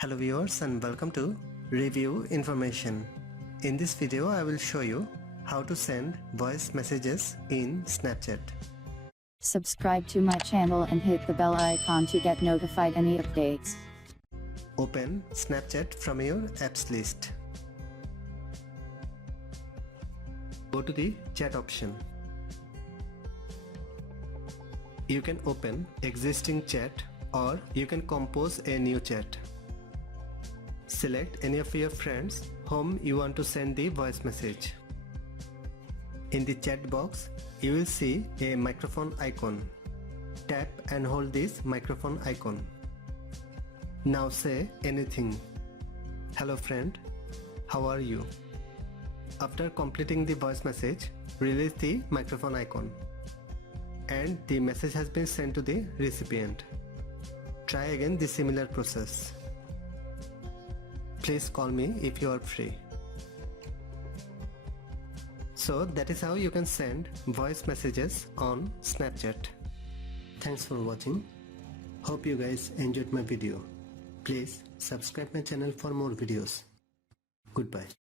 Hello viewers and welcome to Review Information. In this video I will show you how to send voice messages in Snapchat. Subscribe to my channel and hit the bell icon to get notified any updates. Open Snapchat from your apps list. Go to the chat option. You can open existing chat or you can compose a new chat. Select any of your friends whom you want to send the voice message. In the chat box, you will see a microphone icon. Tap and hold this microphone icon. Now say anything. Hello friend, how are you? After completing the voice message, release the microphone icon. And the message has been sent to the recipient. Try again the similar process. Please call me if you are free. So that is how you can send voice messages on Snapchat. Thanks for watching. Hope you guys enjoyed my video. Please subscribe my channel for more videos. Goodbye.